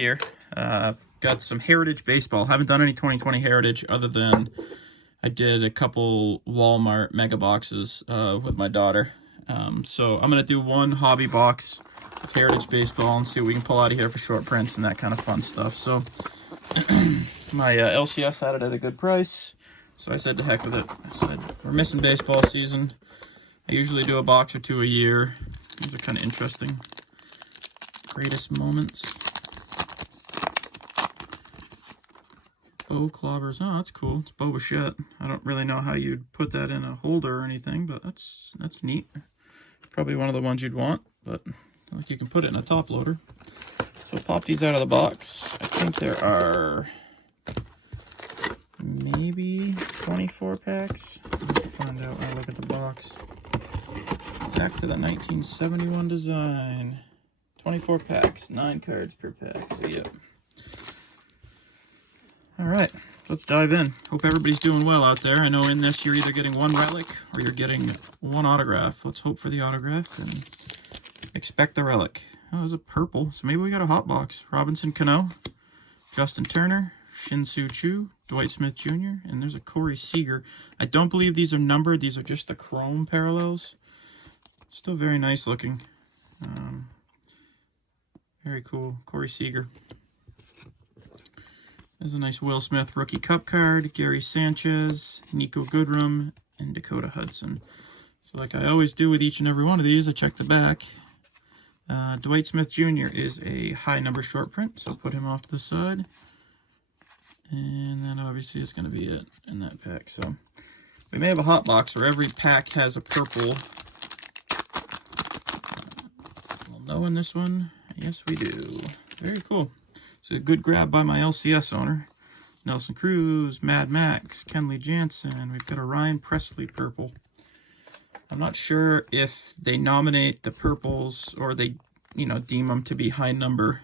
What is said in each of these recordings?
here. I've got some Heritage Baseball. Haven't done any 2020 Heritage other than I did a couple Walmart mega boxes with my daughter. So I'm going to do one hobby box of Heritage Baseball and see what we can pull out of here for short prints and that kind of fun stuff. So my LCS had it at a good price, so I said to heck with it. I said, we're missing baseball season. I usually do a box or two a year. These are kind of interesting. Greatest moments. Bo Clobbers. Oh, that's cool. It's Bo Bichette. I don't really know how you'd put that in a holder or anything, but that's neat. Probably one of the ones you'd want, but like you can put it in a top loader. So pop these out of the box. I think there are maybe 24 packs. Let's find out when I look at the box. Back to the 1971 design. 24 packs, 9 cards per pack. So yeah. Alright, let's dive in. Hope everybody's doing well out there. I know in this you're either getting one relic or you're getting one autograph. Let's hope for the autograph and expect the relic. Oh, there's a purple. So maybe we got a hot box. Robinson Cano, Justin Turner, Shin-Soo Choo, Dwight Smith Jr., and there's a Corey Seager. I don't believe these are numbered. These are just the chrome parallels. Still very nice looking. Very cool. Corey Seager. There's a nice Will Smith rookie cup card, Gary Sanchez, Nico Goodrum, and Dakota Hudson. So like I always do with each and every one of these, I check the back. Dwight Smith Jr. is a high number short print, so put him off to the side. And then obviously it's going to be it in that pack. So we may have a hot box where every pack has a purple. We'll know in this one. Yes, we do. Very cool. So a good grab by my LCS owner. Nelson Cruz, Mad Max, Kenley Jansen. We've got a Ryan Presley purple. I'm not sure if they nominate the purples or they, deem them to be high number.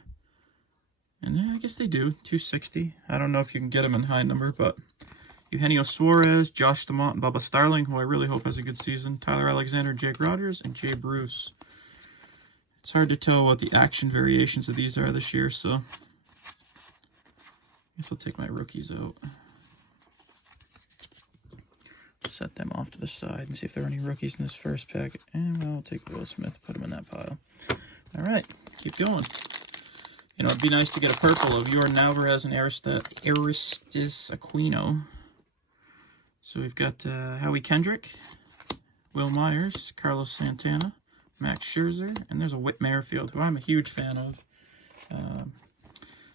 And yeah, I guess they do. 260. I don't know if you can get them in high number, but Eugenio Suarez, Josh DeMont, and Bubba Starling, who I really hope has a good season. Tyler Alexander, Jake Rogers, and Jay Bruce. It's hard to tell what the action variations of these are this year, so I guess I'll take my rookies out. Set them off to the side and see if there are any rookies in this first pack. And I'll take Will Smith, put him in that pile. All right, keep going. It'd be nice to get a purple of Yordan Alvarez and Aristis Aquino. So we've got Howie Kendrick, Will Myers, Carlos Santana, Max Scherzer, and there's a Whit Merrifield, who I'm a huge fan of.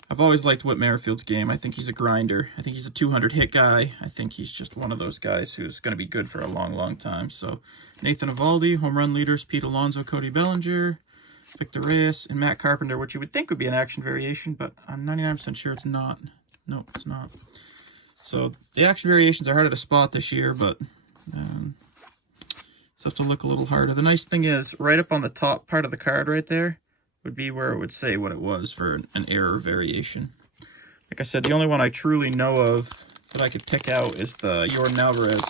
I've always liked Whit Merrifield's game. I think he's a grinder. I think he's a 200-hit guy. I think he's just one of those guys who's going to be good for a long, long time. So Nathan Eovaldi, home run leaders, Pete Alonso, Cody Bellinger, Victor Reyes, and Matt Carpenter, which you would think would be an action variation, but I'm 99% sure it's not. No, it's not. So the action variations are harder to spot this year, but so have to look a little harder. The nice thing is, right up on the top part of the card right there would be where it would say what it was for an error variation. Like I said, the only one I truly know of that I could pick out is the Yordan Alvarez,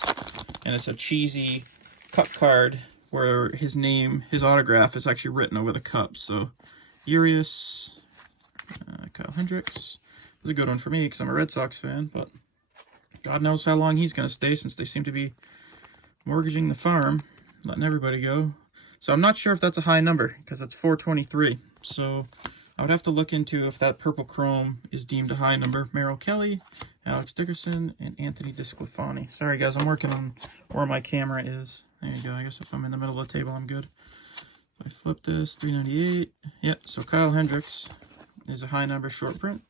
and it's a cheesy cup card where his name, his autograph is actually written over the cup. So Urias, Kyle Hendricks was a good one for me because I'm a Red Sox fan, but God knows how long he's going to stay since they seem to be mortgaging the farm, letting everybody go. So I'm not sure if that's a high number because it's 423. So I would have to look into if that purple chrome is deemed a high number. Merrill Kelly, Alex Dickerson, and Anthony DeSclafani. Sorry guys, I'm working on where my camera is. There you go. I guess if I'm in the middle of the table, I'm good. If I flip this, 398. Yeah, so Kyle Hendricks is a high number short print.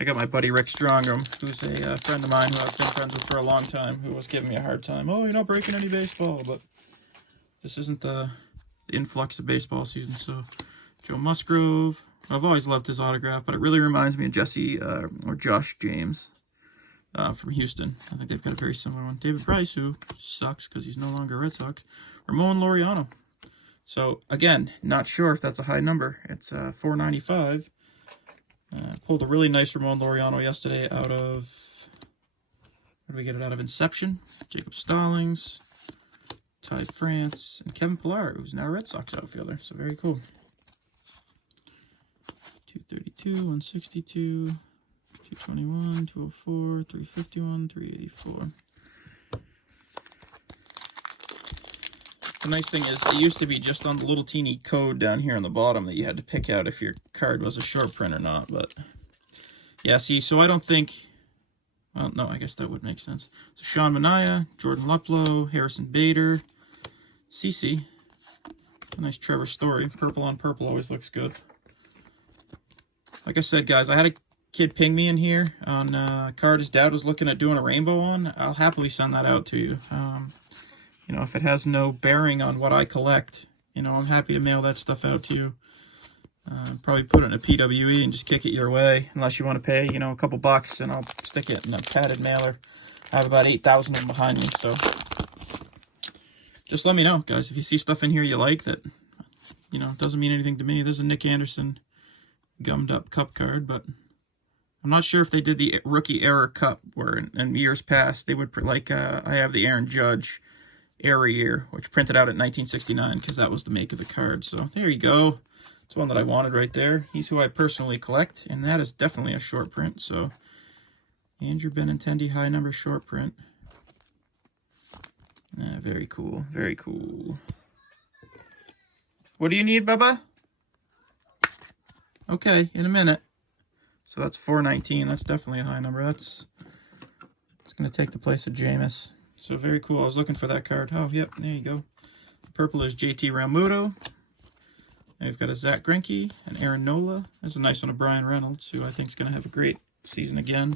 I got my buddy Rick Strongram, who's a friend of mine who I've been friends with for a long time, who was giving me a hard time. Oh, you're not breaking any baseball, but this isn't the influx of baseball season. So Joe Musgrove, I've always loved his autograph, but it really reminds me of Jesse or Josh James from Houston. I think they've got a very similar one. David Price, who sucks because he's no longer a Red Sox. Ramon Laureano. So again, not sure if that's a high number. It's 495. Pulled a really nice Ramon Laureano yesterday out of, where did we get it out of? Inception. Jacob Stallings, Ty France, and Kevin Pillar, who's now a Red Sox outfielder. So very cool. 232, 162, 221, 204, 351, 384. The nice thing is, it used to be just on the little teeny code down here on the bottom that you had to pick out if your card was a short print or not. But yeah, see, so I don't think, well, no, I guess that would make sense. So Sean Manaea, Jordan Luplow, Harrison Bader, CC, a nice Trevor Story. Purple on purple always looks good. Like I said, guys, I had a kid ping me in here on a card his dad was looking at doing a rainbow on. I'll happily send that out to you. You know, if it has no bearing on what I collect, you know, I'm happy to mail that stuff out to you. Probably put it in a PWE and just kick it your way, unless you want to pay, you know, a couple bucks, and I'll stick it in a padded mailer. I have about 8,000 of them behind me, so just let me know, guys, if you see stuff in here you like that, you know, doesn't mean anything to me. There's a Nick Anderson gummed up cup card, but I'm not sure if they did the rookie error cup, where in years past they would, like, I have the Aaron Judge error year, which printed out at 1969, because that was the make of the card. So there you go. It's one that I wanted right there. He's who I personally collect, and that is definitely a short print. So Andrew Benintendi high number short print. Very cool. Very cool. What do you need, Bubba? Okay, in a minute. So that's 419. That's definitely a high number. It's going to take the place of Jameis. So very cool. I was looking for that card. Oh, yep, there you go. Purple is JT Realmuto. And we've got a Zach Greinke, and Aaron Nola. There's a nice one of Brian Reynolds, who I think is going to have a great season again.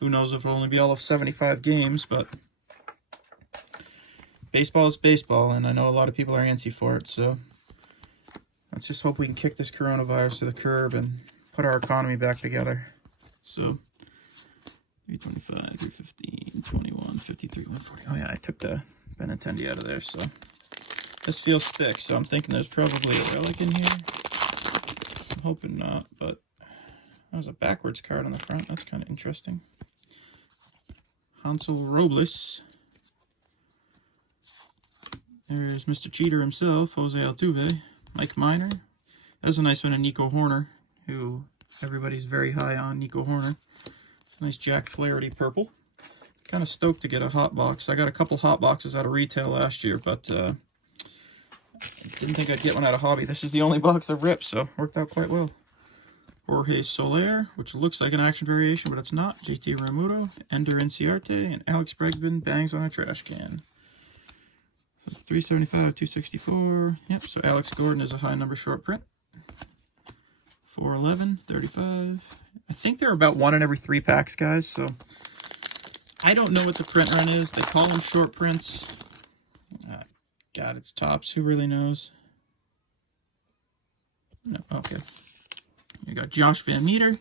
Who knows if it'll only be all of 75 games, but baseball is baseball, and I know a lot of people are antsy for it, so let's just hope we can kick this coronavirus to the curb and put our economy back together. So 325, 315, 21, 53, 140. Oh yeah, I took the Benintendi out of there, so this feels thick, so I'm thinking there's probably a relic in here. I'm hoping not, but there's a backwards card on the front. That's kind of interesting. Hansel Robles. There's Mr. Cheater himself, Jose Altuve. Mike Minor. That's a nice one of Nico Horner, who everybody's very high on. Nico Horner. Nice Jack Flaherty purple. Kind of stoked to get a hot box. I got a couple hot boxes out of retail last year, but didn't think I'd get one out of hobby. This is the only box I've ripped, so worked out quite well. Jorge Soler, which looks like an action variation, but it's not. JT Realmuto, Ender Inciarte, and Alex Bregman bangs on a trash can. So 375, 264. Yep, so Alex Gordon is a high number short print. 411, 35. I think they're about 1 in every 3 packs, guys, so I don't know what the print run is. They call them short prints. God, it's tops. Who really knows? No, okay. You got Josh Van Meter,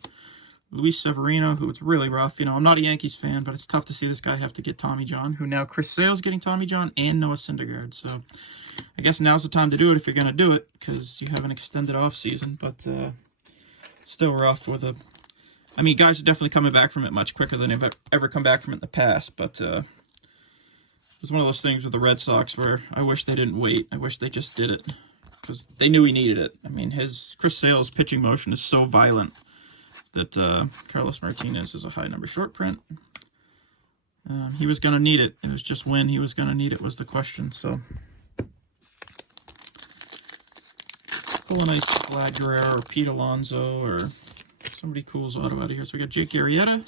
Luis Severino, who it's really rough. You know, I'm not a Yankees fan, but it's tough to see this guy have to get Tommy John, who now Chris Sale's getting Tommy John and Noah Syndergaard. So I guess now's the time to do it if you're going to do it, because you have an extended off season, but still rough with a... I mean, guys are definitely coming back from it much quicker than they've ever come back from it in the past, but it was one of those things with the Red Sox where I wish they didn't wait. I wish they just did it, because they knew he needed it. I mean, Chris Sale's pitching motion is so violent that Carlos Martinez is a high number short print. He was going to need it. It was just when he was going to need it was the question, so... Pull a nice Vlad Guerrero or Pete Alonso or somebody cool's auto out of here. So we got Jake Arrieta,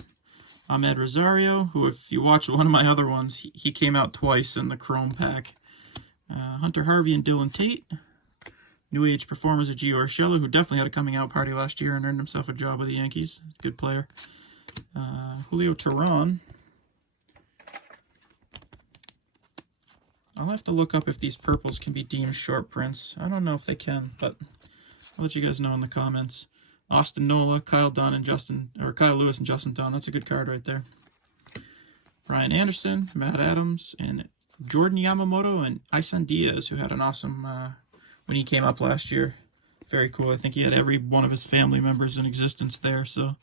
Ahmed Rosario, who if you watch one of my other ones, he came out twice in the Chrome pack. Hunter Harvey and Dylan Tate. New Age performers of Gio Urshela, who definitely had a coming out party last year and earned himself a job with the Yankees. Good player. Julio Teheran. I'll have to look up if these purples can be deemed short prints. I don't know if they can, but I'll let you guys know in the comments. Austin Nola, Kyle Lewis and Justin Dunn. That's a good card right there. Ryan Anderson, Matt Adams, and Jordan Yamamoto and Isan Diaz, who had an awesome when he came up last year. Very cool. I think he had every one of his family members in existence there, so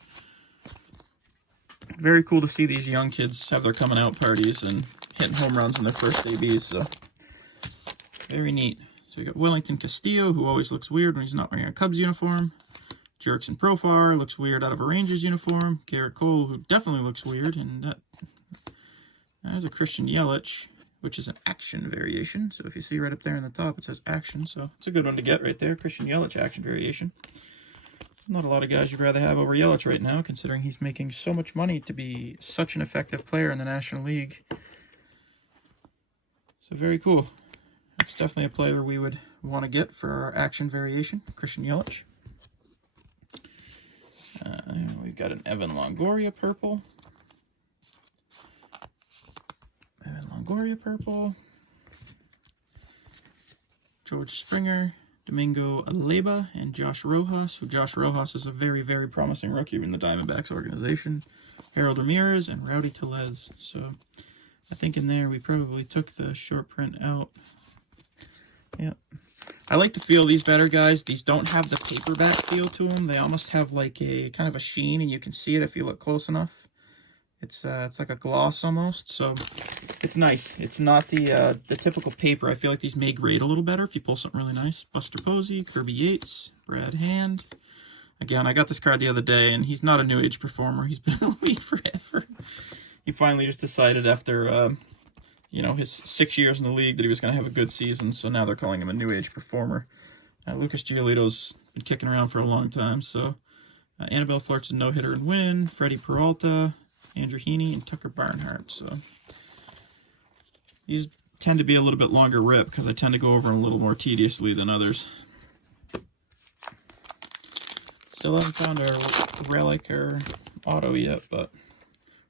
very cool to see these young kids have their coming out parties and hitting home runs in their first ABs. So Very neat. So we got Wellington Castillo, who always looks weird when he's not wearing a Cubs uniform. Jurickson Profar looks weird out of a Rangers uniform. Garrett Cole, who definitely looks weird. And that is a Christian Yelich, which is an action variation. So if you see right up there in the top, it says action. So it's a good one to get right there. Christian Yelich action variation. Not a lot of guys you'd rather have over Yelich right now, considering he's making so much money to be such an effective player in the National League. So very cool. It's definitely a player we would want to get for our action variation, Christian Yelich. We've got an Evan Longoria purple. George Springer, Domingo Aleba, and Josh Rojas. So Josh Rojas is a very, very promising rookie in the Diamondbacks organization. Harold Ramirez and Rowdy Tellez. So I think in there we probably took the short print out. Yep. I like to feel these better, guys. These don't have the paperback feel to them. They almost have like a kind of a sheen, and you can see it if you look close enough. It's like a gloss almost, so it's nice. It's not the typical paper. I feel like these may grade a little better if you pull something really nice. Buster Posey, Kirby Yates, Brad Hand. Again, I got this card the other day, and he's not a new age performer. He's been in the league forever. He finally just decided after you know, his 6 years in the league that he was going to have a good season, so now they're calling him a new age performer. Lucas Giolito's been kicking around for a long time, so Annabelle Flirt's a no-hitter and win, Freddie Peralta, Andrew Heaney, and Tucker Barnhart. So these tend to be a little bit longer rip because I tend to go over them a little more tediously than others. Still haven't found a relic or auto yet, but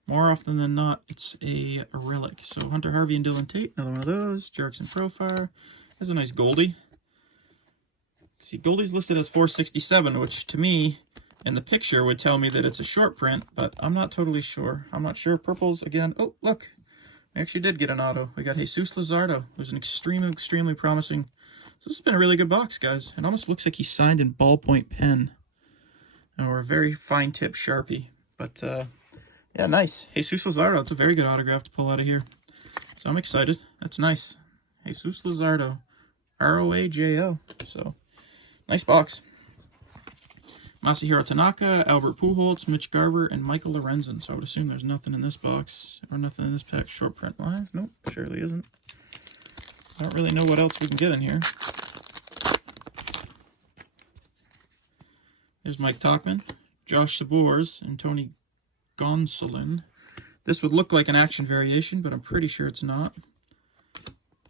more often than not, it's a relic. So Hunter Harvey and Dylan Tate, another one of those. Jurickson Profar. There's a nice Goldie. See, Goldie's listed as 467, which to me, in the picture, would tell me that it's a short print, but I'm not totally sure. I'm not sure. Purples, again. Oh, look. We actually did get an auto. We got Jesus Luzardo, who's an extremely, extremely promising. So this has been a really good box, guys. It almost looks like he's signed in ballpoint pen or a very fine tip Sharpie. But, yeah, nice. Jesus Luzardo, that's a very good autograph to pull out of here. So I'm excited. That's nice. Jesus Luzardo. R-O-A-J-O. So, nice box. Masahiro Tanaka, Albert Pujols, Mitch Garver, and Michael Lorenzen. So I would assume there's nothing in this box, or nothing in this pack short print-wise. Nope, surely isn't. I don't really know what else we can get in here. There's Mike Tauchman, Josh Sabors, and Tony Gonsolin. This would look like an action variation, but I'm pretty sure it's not.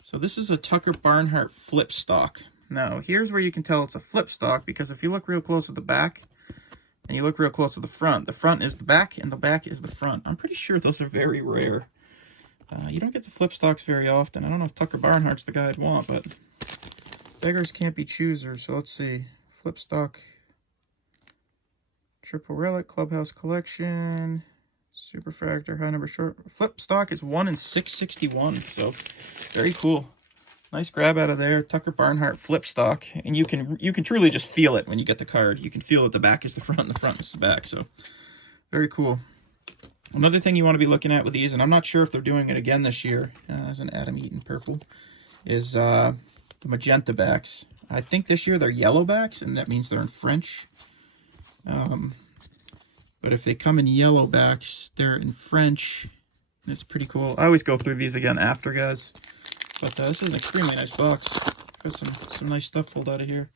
So this is a Tucker Barnhart flip stock. Now, here's where you can tell it's a flip stock, because if you look real close at the back, and you look real close at the front is the back, and the back is the front. I'm pretty sure those are very rare. You don't get the flip stocks very often. I don't know if Tucker Barnhart's the guy I'd want, but beggars can't be choosers. So let's see. Flip stock. Triple Relic, Clubhouse Collection, Superfractor, high number short. Flip stock is 1 in 661, so very cool. Nice grab out of there, Tucker Barnhart flip stock, and you can truly just feel it when you get the card. You can feel that the back is the front and the front is the back, so very cool. Another thing you want to be looking at with these, and I'm not sure if they're doing it again this year, there's an Adam Eaton purple, is the magenta backs. I think this year they're yellow backs, and that means they're in French. But if they come in yellow backs, they're in French. It's pretty cool. I always go through these again after, guys. But this is an extremely nice box. Got some nice stuff pulled out of here.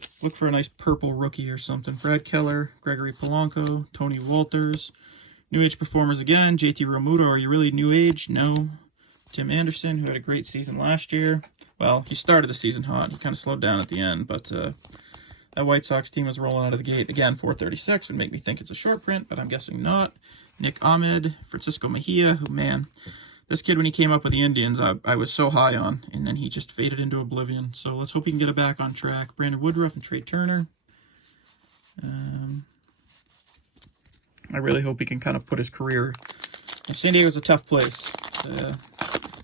Let's look for a nice purple rookie or something. Brad Keller, Gregory Polanco, Tony Walters. New Age performers again. JT Realmuto, are you really New Age? No. Tim Anderson, who had a great season last year. Well, he started the season hot. He kind of slowed down at the end, but that White Sox team was rolling out of the gate. Again, 436 would make me think it's a short print, but I'm guessing not. Nick Ahmed, Francisco Mejia, who, man, this kid, when he came up with the Indians, I was so high on, and then he just faded into oblivion. So let's hope he can get it back on track. Brandon Woodruff and Trey Turner. I really hope he can kind of put his career. San Diego's a tough place.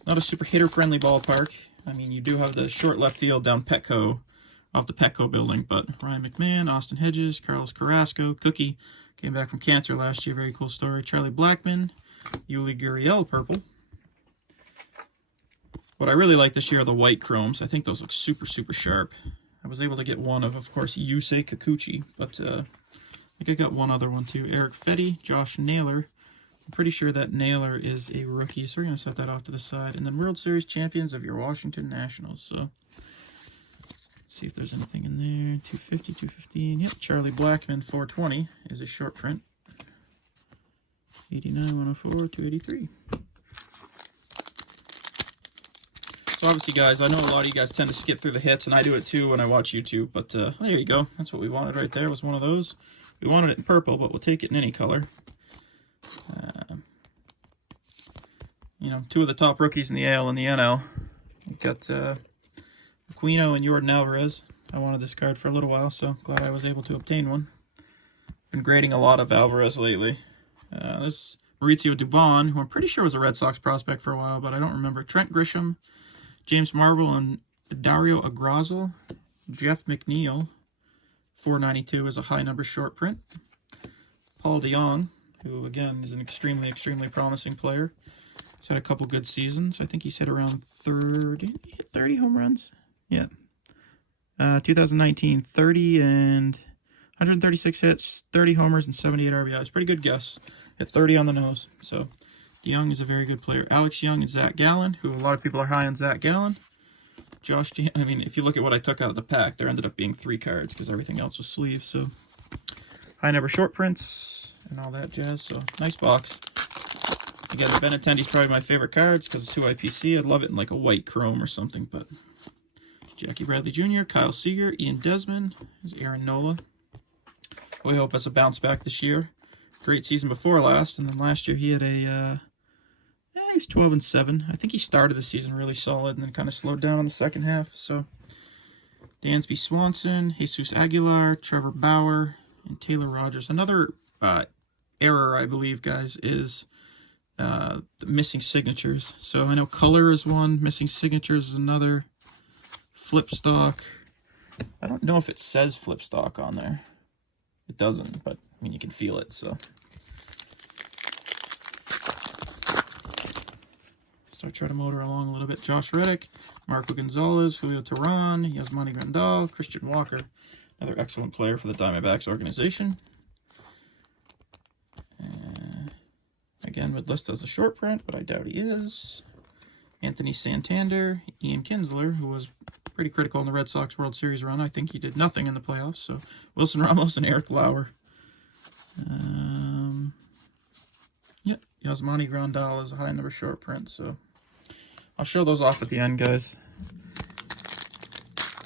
Not a super hitter-friendly ballpark. I mean, you do have the short left field down Petco, off the Petco building, but Ryan McMahon, Austin Hedges, Carlos Carrasco, Cookie, came back from cancer last year, very cool story. Charlie Blackmon, Yuli Gurriel, purple. What I really like this year are the white chromes. I think those look super, super sharp. I was able to get one of course, Yusei Kikuchi, but I think I got one other one too. Eric Fetty, Josh Naylor. I'm pretty sure that Naylor is a rookie, so we're going to set that off to the side. And then World Series champions of your Washington Nationals. So, let's see if there's anything in there. 250, 215. Yep, Charlie Blackmon, 420 is a short print. 89, 104, 283. So obviously, guys, I know a lot of you guys tend to skip through the hits, and I do it too when I watch YouTube. But there you go. That's what we wanted right there, was one of those. We wanted it in purple, but we'll take it in any color. You know, two of the top rookies in the AL and the NL. We've got Aquino and Jordan Alvarez. I wanted this card for a little while, so glad I was able to obtain one. Been grading a lot of Alvarez lately. This Maurizio Dubon, who I'm pretty sure was a Red Sox prospect for a while, but I don't remember. Trent Grisham, James Marvel, and Dario Agrazal. Jeff McNeil, 492 is a high number short print. Paul DeYoung, who again is an extremely, extremely promising player. He's had a couple good seasons. I think he's hit around 30 home runs. Yeah. 2019, 30 and 136 hits, 30 homers, and 78 RBIs. Pretty good guess. Hit 30 on the nose. So, DeYoung is a very good player. Alex Young and Zach Gallen, who a lot of people are high on Zach Gallen. I mean, if you look at what I took out of the pack, there ended up being 3 cards because everything else was sleeves. So, high number short prints and all that jazz. So, nice box. Again, Benintendi's probably my favorite cards because it's 2 IPC. I'd love it in like a white chrome or something, but Jackie Bradley Jr., Kyle Seager, Ian Desmond, Aaron Nola. We hope that's a bounce back this year. Great season before last, and then last year he had he was 12-7. I think he started the season really solid and then kind of slowed down in the second half. So, Dansby Swanson, Jesus Aguilar, Trevor Bauer, and Taylor Rogers. Another error, I believe, guys, is the missing signatures. So I know color is one, missing signatures is another. Flip stock. I don't know if it says flip stock on there. It doesn't, but I mean you can feel it. So start trying to motor along a little bit. Josh Reddick, Marco Gonzalez, Julio Teheran, Yasmani Grandal, Christian Walker, another excellent player for the Diamondbacks organization. Again, would list as a short print, but I doubt he is. Anthony Santander, Ian Kinsler, who was pretty critical in the Red Sox World Series run. I think he did nothing in the playoffs. So, Wilson Ramos and Eric Lauer. Yep, Yasmani Grandal is a high number short print. So, I'll show those off at the end, guys.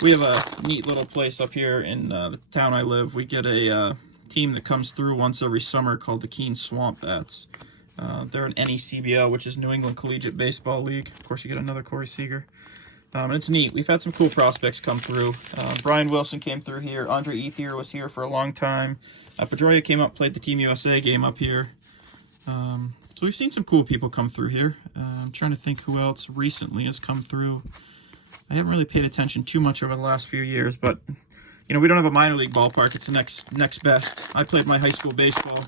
We have a neat little place up here in the town I live. We get a team that comes through once every summer called the Keene Swamp Bats. They're an NECBL, which is New England Collegiate Baseball League. Of course, you get another Corey Seager. And it's neat. We've had some cool prospects come through. Brian Wilson came through here. Andre Ethier was here for a long time. Pedroia came up, played the Team USA game up here. So we've seen some cool people come through here. I'm trying to think who else recently has come through. I haven't really paid attention too much over the last few years, but you know, we don't have a minor league ballpark. It's the next best. I played my high school baseball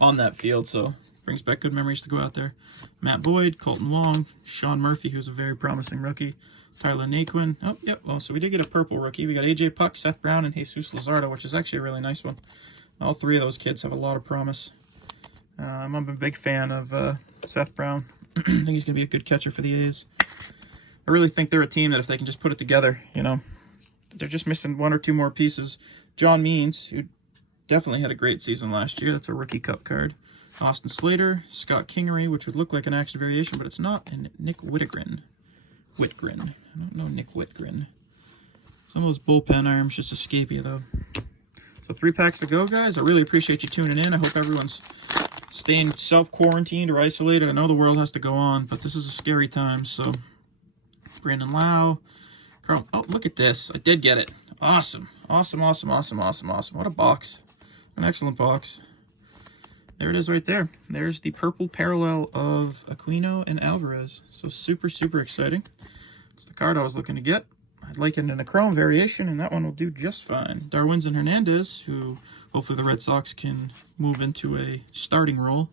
on that field, so brings back good memories to go out there. Matt Boyd, Colton Wong, Sean Murphy, who's a very promising rookie, Tyler Naquin. Oh, yep. Well, so we did get a purple rookie. We got AJ Puck, Seth Brown, and Jesus Luzardo, which is actually a really nice one. All 3 of those kids have a lot of promise. I'm a big fan of Seth Brown. I think he's going to be a good catcher for the A's. I really think they're a team that if they can just put it together, you know, they're just missing 1 or 2 more pieces. John Means, who definitely had a great season last year. That's a rookie cup card. Austin Slater, Scott Kingery, which would look like an action variation, but it's not, and Nick Whitgren. I don't know Nick Whitgren. Some of those bullpen arms just escape you, though. So 3 packs to go, guys. I really appreciate you tuning in. I hope everyone's staying self-quarantined or isolated. I know the world has to go on, but this is a scary time, so Brandon Lau. Carl, oh, look at this. I did get it. Awesome. Awesome, awesome, awesome, awesome, awesome. What a box. An excellent box. There it is right there. There's the purple parallel of Aquino and Alvarez. So super, super exciting. It's the card I was looking to get. I'd like it in a chrome variation, and that one will do just fine. Darwinzon Hernandez, who hopefully the Red Sox can move into a starting role.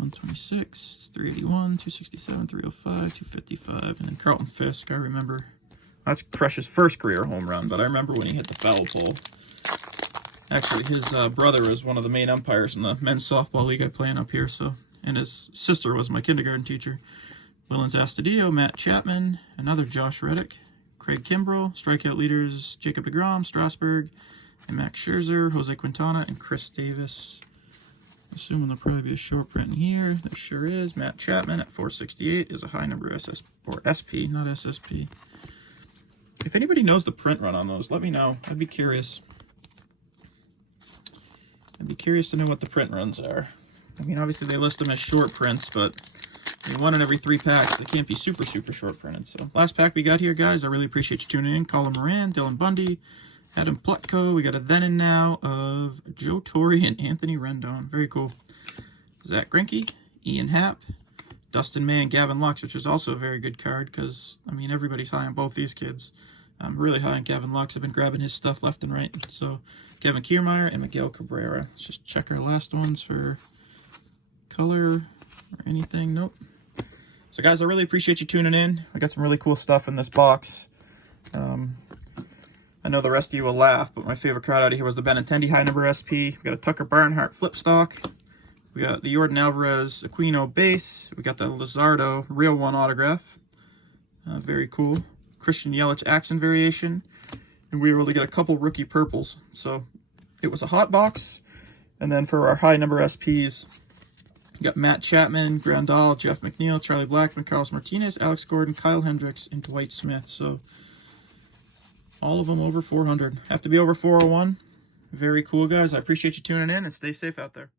126, 381, 267, 305, 255, and then Carlton Fisk, I remember. That's Crush's first career home run, but I remember when he hit the foul pole. Actually, his brother was one of the main umpires in the men's softball league I play in up here, so, and his sister was my kindergarten teacher. Willens Astudillo, Matt Chapman, another Josh Reddick, Craig Kimbrell, strikeout leaders Jacob deGrom, Strasburg, and Max Scherzer, Jose Quintana, and Chris Davis. Assuming there'll probably be a short print in here. There sure is. Matt Chapman at 468 is a high number SS or SP, not SSP. If anybody knows the print run on those, let me know. I'd be curious. I'd be curious to know what the print runs are. I mean, obviously they list them as short prints, but I mean, 1 in every 3 packs, they can't be super short printed. So last pack we got here, guys. I really appreciate you tuning in. Colin Moran, Dylan Bundy, Adam Plutko. We got a then and now of Joe Torre and Anthony Rendon. Very cool. Zach Greinke, Ian Happ, Dustin May, and Gavin Lux, which is also a very good card because, I mean, everybody's high on both these kids. I'm really high on Gavin Lux. I've been grabbing his stuff left and right. So Kevin Kiermaier and Miguel Cabrera. Let's just check our last ones for color or anything. Nope. So guys, I really appreciate you tuning in. I got some really cool stuff in this box. I know the rest of you will laugh, but my favorite card out of here was the Benintendi high number SP. We got a Tucker Barnhart flip stock. We got the Jordan Alvarez Aquino base. We got the Luzardo real one autograph. Very cool. Christian Yelich accent variation. And we were able to get a couple rookie purples. So it was a hot box. And then for our high number SPs, we got Matt Chapman, Grandal, Jeff McNeil, Charlie Blackmon, Carlos Martinez, Alex Gordon, Kyle Hendricks, and Dwight Smith. So all of them over 400. Have to be over 401. Very cool, guys. I appreciate you tuning in, and stay safe out there.